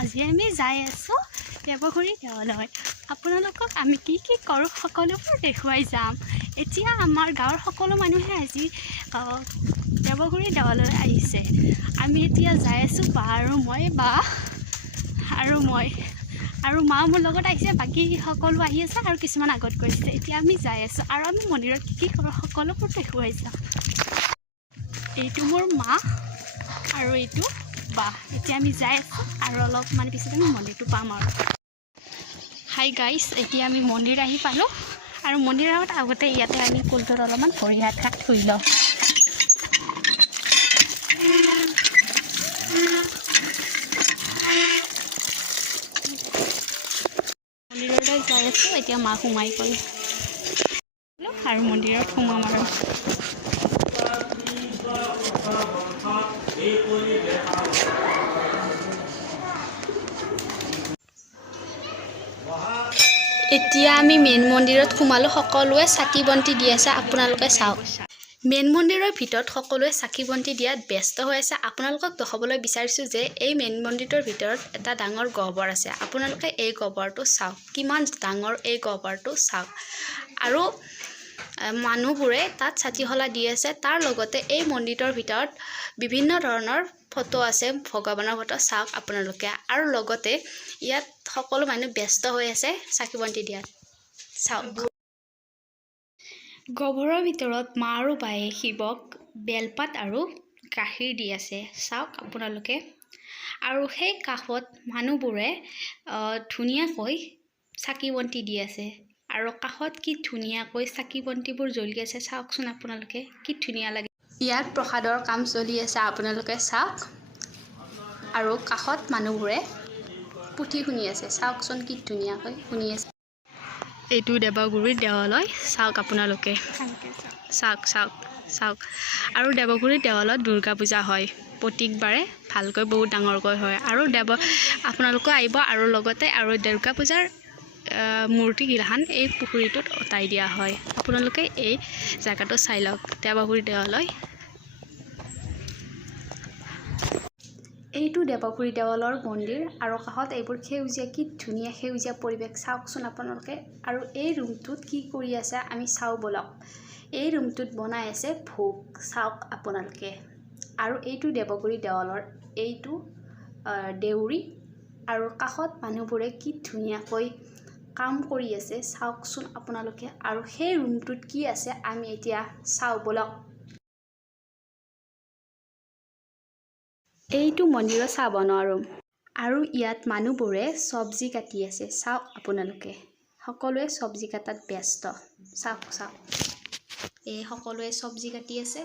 আজি আমি যাই আছো দেৱগুৰি দেৱালয়। আপোনালোকক আমি কি কৰোঁ সকলোবোৰ দেখুৱাই যাম। এতিয়া আমাৰ গাঁৱৰ সকলো মানুহে আজি দেৱগুৰি দেৱালয় আহিছে। আমি এতিয়া যাই আছোঁ বা আৰু মা মোৰ লগত আহিছে, বাকী সকলো আহি আছে আৰু কিছুমান আগত গৈছে। এতিয়া আমি যাই আছোঁ আৰু আমি মন্দিৰত কি কৰোঁ সকলোবোৰ দেখুৱাই যাম। এইটো মোৰ মা আৰু এইটো বা। এতিয়া আমি যাই আছোঁ আৰু অলপমান পিছত আমি মন্দিৰটো পাম আৰু। হাই গাইজ, এতিয়া আমি মন্দিৰ আহি পালোঁ আৰু মন্দিৰৰ আগতে ইয়াতে আমি পুলটোত অলপমান ভৰি হাত ধুই লওঁ। মন্দিৰলৈ যাই আছোঁ, এতিয়া মা সোমাই গ'ল আৰু মন্দিৰত সোমাম আৰু। এতিয়া আমি মেইন মন্দিৰত সোমালোঁ। সকলোৱে চাকি বন্তি দি আছে, আপোনালোকে চাওক। মেইন মন্দিৰৰ ভিতৰত সকলোৱে চাকি বন্তি দিয়াত ব্যস্ত হৈ আছে। আপোনালোকক দেখাবলৈ বিচাৰিছোঁ যে এই মেইন মন্দিৰটোৰ ভিতৰত এটা ডাঙৰ গহ্বৰ আছে। আপোনালোকে এই গহ্বৰটো চাওক, কিমান ডাঙৰ এই গহ্বৰটো চাওক। আৰু মানুহবোৰে তাত চাকি শলা দি আছে। তাৰ লগতে এই মন্দিৰটোৰ ভিতৰত বিভিন্ন ধৰণৰ ফটো আছে, ভগৱানৰ ফটো চাওক আপোনালোকে। আৰু লগতে ইয়াত সকলো মানুহ ব্যস্ত হৈ আছে চাকি বন্তি দিয়াত, চাওক। গহ্বৰৰ ভিতৰত মা আৰু বায়ে শিৱক বেলপাত আৰু গাখীৰ দি আছে, চাওক আপোনালোকে। আৰু সেই কাষত মানুহবোৰে ধুনীয়াকৈ চাকি বন্তি দি আছে। আৰু কাষত কি ধুনীয়াকৈ চাকি বন্তিবোৰ জ্বলি আছে, চাওকচোন আপোনালোকে, কি ধুনীয়া লাগে। ইয়াত প্ৰসাদৰ কাম চলি আছে, আপোনালোকে চাওক। আৰু কাষত মানুহবোৰে পুথি শুনি আছে, চাওকচোন কি ধুনীয়াকৈ শুনি আছে। এইটো দেৱগুৰি দেৱালয়, চাওক আপোনালোকে, চাওক। আৰু দেৱগুৰি দেৱালয়ত দুৰ্গা পূজা হয় প্ৰত্যেকবাৰে, ভালকৈ বহুত ডাঙৰকৈ হয়। আৰু আপোনালোকে আহিব। আৰু লগতে আৰু দুৰ্গা পূজাৰ মূৰ্তিগিলাখান এই পুখুৰীটোত অতাই দিয়া হয়। আপোনালোকে এই জেগাটো চাই লওক, দেৱগুৰি দেৱালয়। এইটো দেৱগুৰি দেৱালয়ৰ মন্দিৰ আৰু কাষত এইবোৰ সেউজীয়া, কি ধুনীয়া সেউজীয়া পৰিৱেশ, চাওকচোন আপোনালোকে। আৰু এই ৰুমটোত কি কৰি আছে আমি চাওঁ বলক। এই ৰুমটোত বনাই আছে ভোগ, চাওক আপোনালোকে। আৰু এইটো দেৱগুৰি দেৱালয়ৰ এইটো দেউৰী। আৰু কাষত মানুহবোৰে কি ধুনীয়াকৈ কাম কৰি আছে, চাওকচোন আপোনালোকে। আৰু সেই ৰুমটোত কি আছে আমি এতিয়া চাওঁ বলক। এইটো মন্দিৰৰ চাহ বনোৱা ৰুম। আৰু ইয়াত মানুহবোৰে চব্জি কাটি আছে, চাওক আপোনালোকে। সকলোৱে চব্জি কাটাত ব্যস্ত, চাওক। এই সকলোৱে চব্জি কাটি আছে।